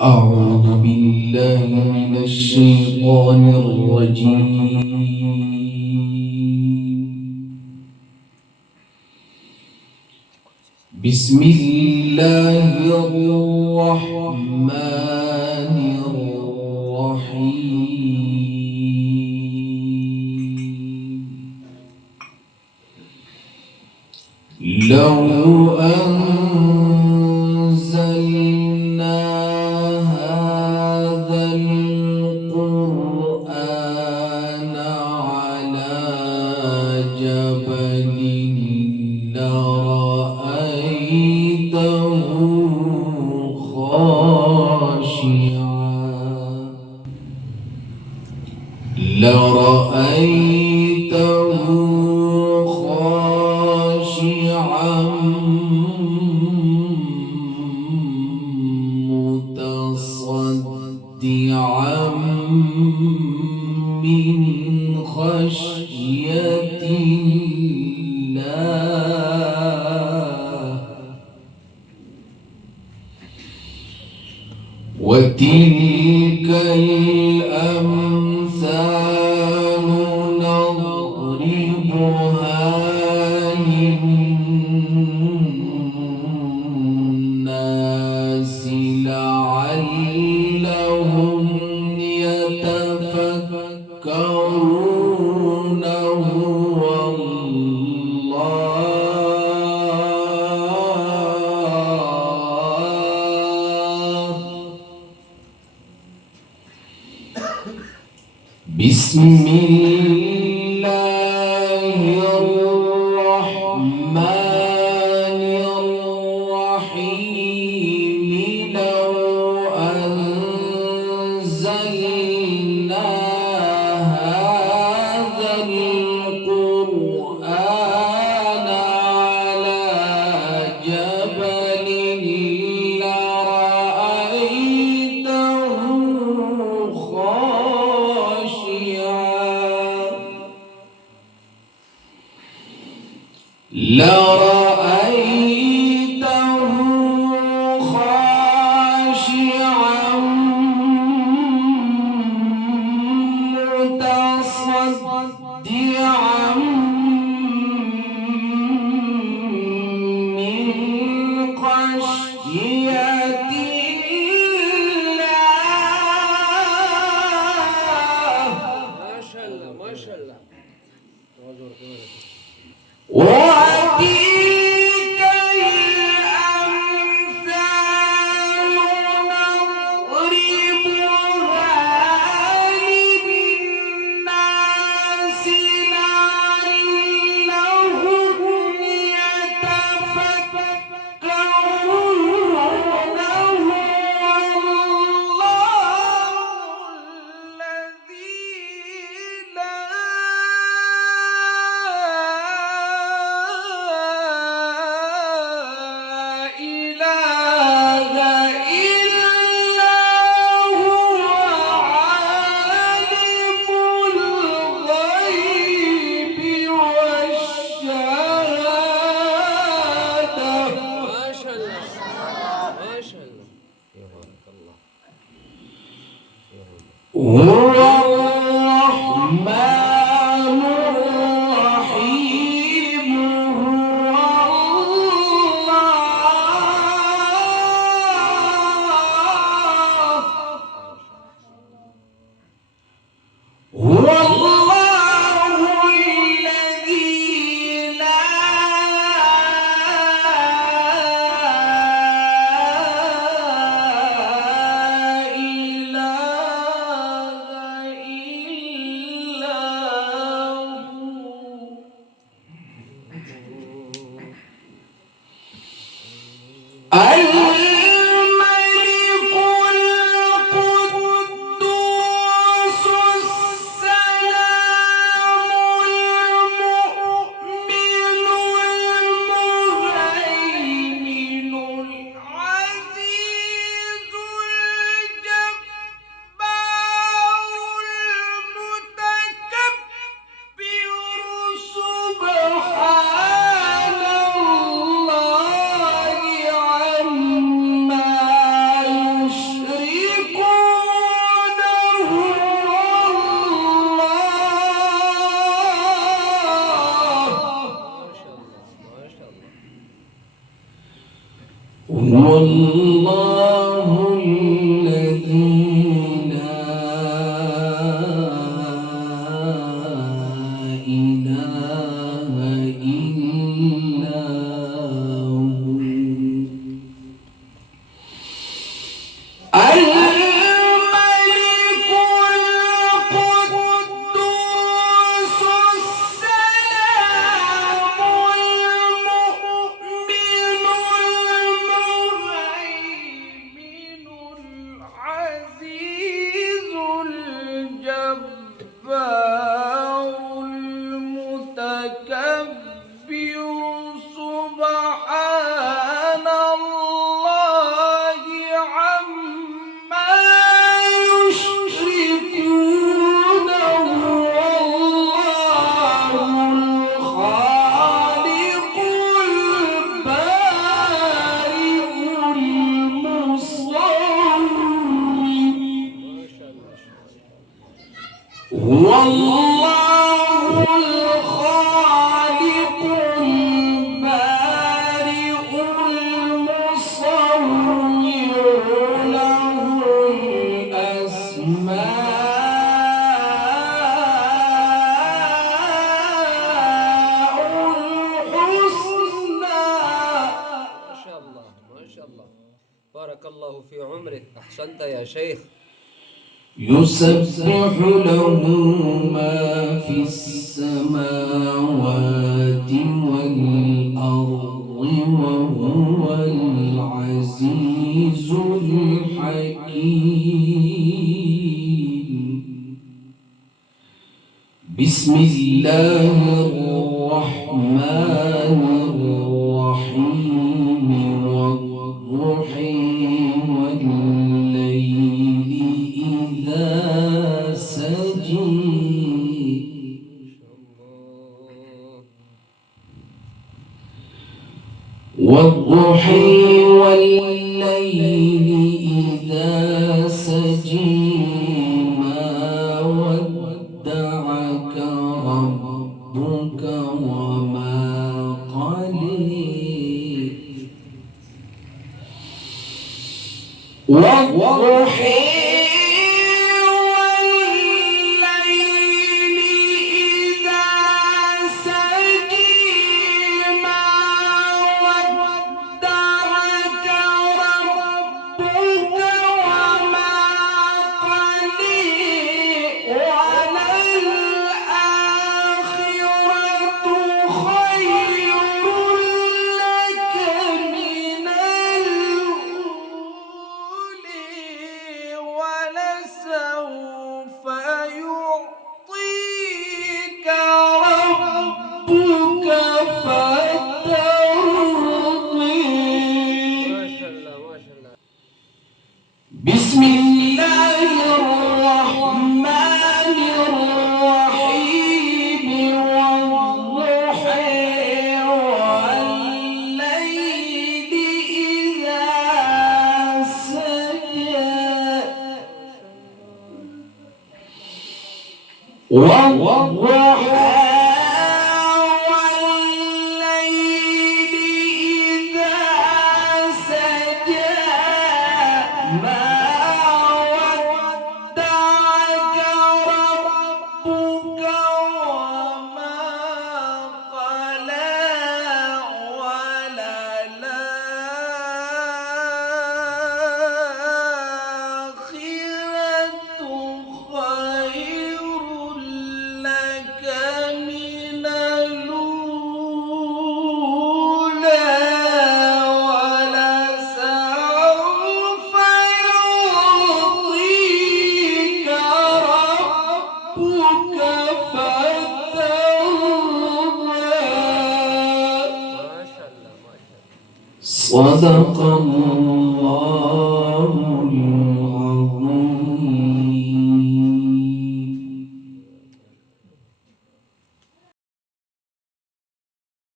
أعوذ بالله من الشيطان الرجيم. بسم الله الرحمن الرحيم. لو أنزلنا هذا القرآن على جبل لرأيته خاشعا متصدعا من خشية الله. وتلك الأمثال نضربها للناس لعلهم يتفكرون. بسم الله الرحمن الرحيم. لو أنزلنا هذا القرآن على جبل لرأيته خاشعا متصدعا من خشية الله. ما شاء الله ما شاء الله. وتلك الأمثال نضربها للناس لعلهم يتفكرون. هو الرحمن الرحيم. هو الله الذي لا إله إلا بارك الله في عمرك. أحسنت يا شيخ. يسبح له ما في السماوات والأرض وهو العزيز الحكيم. بسم الله الرحمن الرحيم. والضحى والليل إذا سجى. والضحى والليل إذا سجى ما ودعك ربك وما قلى. والضحى بسم الله الرحمن الرحيم. والضحى والليل إذا سجى. والضحى صدق الله